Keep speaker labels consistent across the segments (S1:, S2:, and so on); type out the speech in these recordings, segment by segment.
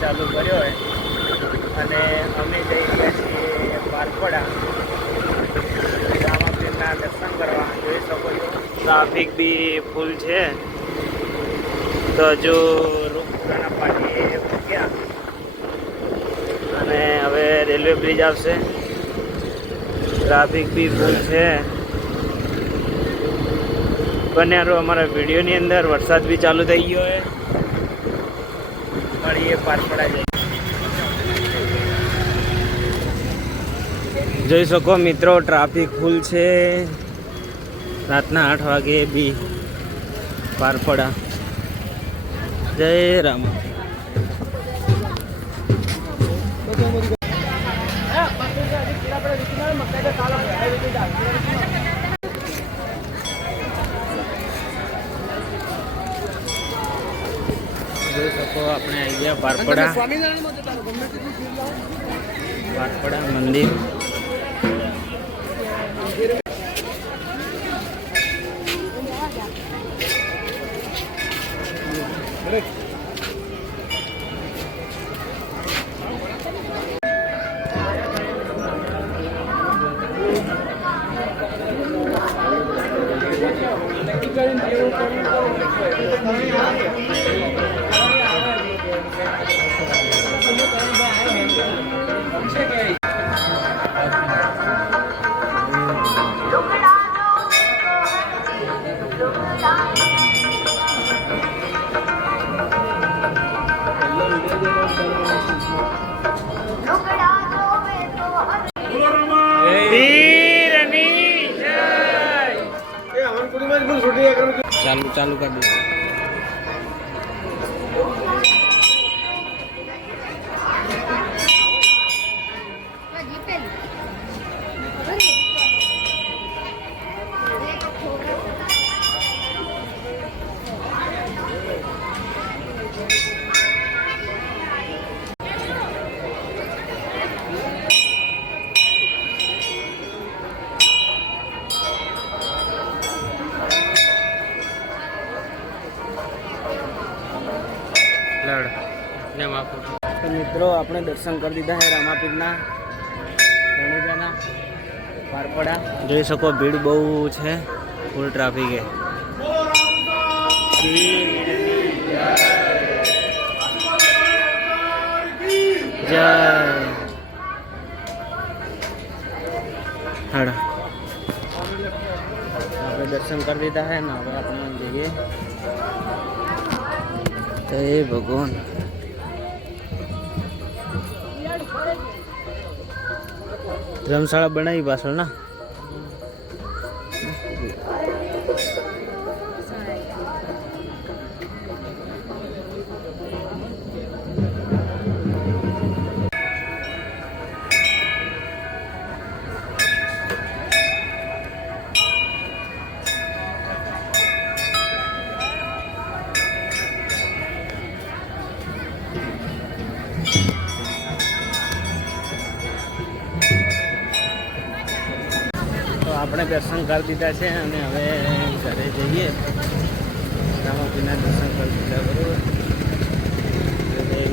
S1: ચાલુ કર્યો હોય. અને અમે જઈ રહ્યા છીએ બારપડા રામાપીરના દર્શન કરવા. જોઈ શકો છો. ટ્રાફિક બી ફૂલ છે. તો હજુ રૂપના પાટીએ મૂક્યા. અને હવે રેલવે બ્રિજ આવશે. ટ્રાફિક બી ફૂલ છે. બન્યા અમારા વિડીયોની અંદર. વરસાદ બી ચાલુ થઈ ગયો છે. જોઈ શકો મિત્રો ટ્રાફિક ફૂલ છે. રાતના આઠ વાગે બી પારપડા જય રામ. ગયા પારપડા. પારપડા મંદિર. વીરની ચાલુ ચાલુ કરી દો. લડ. તો મિત્રો આપણે દર્શન કરી દીધા છે રામાપીરના રણુજાના પારપડા. જોઈ શકો ભીડ બહુ છે ફૂલ ટ્રાફિક છે જય. હડ આપણે દર્શન કરી દીધા છે ને હવે આપણે જઈએ. જય ભગવાન. ધર્મશાળા બનાવી પાછળ ના? આપણે દર્શન કરી દીધા છે અને હવે ઘરે જઈએ. રામાપીના દર્શન કરી દીધા, બરોબર?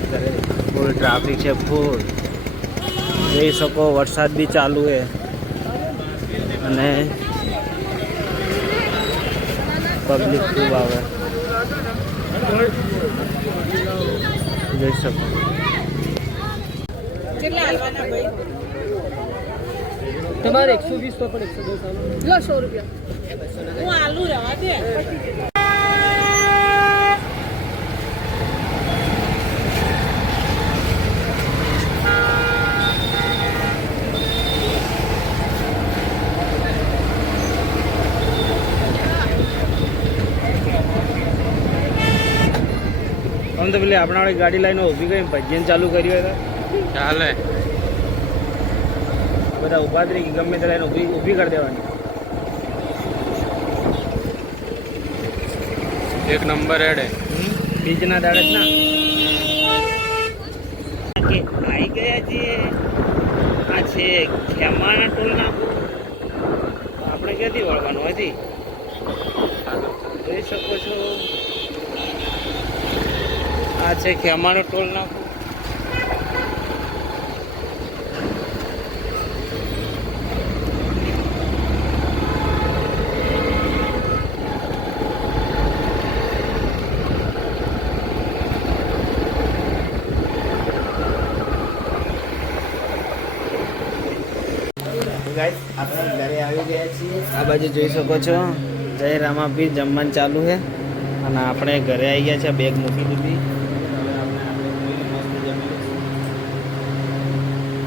S1: ઘરે ફૂલ ટ્રાફિક છે ફૂલ જોઈ શકો, વરસાદ બી ચાલુ છે. અને પબ્લિક ખૂબ આવે. જઈ શકો.
S2: તમારે એકસો વીસ તો પણ એકસો દસ લો સો રૂપિયા. હું આલુ રવા દે.
S1: આમ તો પેલી આપણા વાળી ગાડી લાઈન ઊભી ગઈ ભજન ચાલુ કર્યું હતા
S3: ચાલે.
S1: બધા ઊભા જ રહી ગમે ત્યારે લાઈન ઊભી ઊભી કરી દેવાની.
S3: એક નંબર એડે
S1: બીજના દાડે જ ના. કે આવી ગયા છીએ આ છે ખેમાના ટોલ નાકું. આપણે ક્યાંથી વળવાનું હતી જોઈ શકો છો. આ છે ખેમાનો ટોલ નાકું ગાઈસ આપણે ઘરે આવી ગયા છીએ આ બાજુ જોઈ શકો છો. જય રામાપીર, જમવાનું ચાલુ છે. અને આપણે ઘરે આવી ગયા છે બેગ મૂકી દીધી.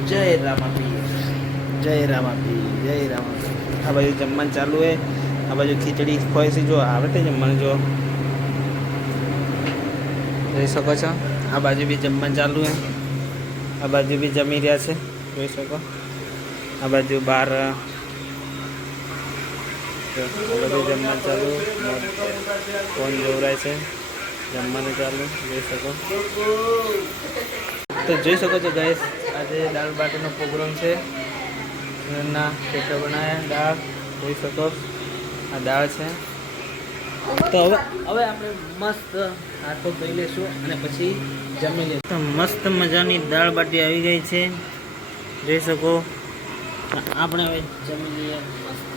S1: જય રામા રામાપીર, જય રામાપીર જય રામાપીર. આ બાજુ જમવાનું ચાલુ છે. આ બાજુ ખીચડી ખોય છે, જો આવે તે જમવાનું, જો. જોઈ શકો છો. આ બાજુ બી જમવાનું ચાલુ છે. આ બાજુ બી જમી રહ્યા છે. જોઈ શકો. આ બાજુ બહાર આ બધું જમવાનું ચાલુ. ફોન જોવરાય છે. જમવાનું ચાલુ. જોઈ શકો. તો જોઈ શકો છો ગેસ આજે દાળ બાટીનો પ્રોગ્રામ છે. ઘરના ખેતર બનાવ્યા દાળ. જોઈ શકો. આ દાળ છે. તો હવે હવે આપણે મસ્ત હાથો ધોઈ લેશું અને પછી જમી લઈશું તો મસ્ત મજાની દાળ બાટી આવી ગઈ છે. જોઈ શકો. આપણે હવે જમી લઈએ મસ્ત.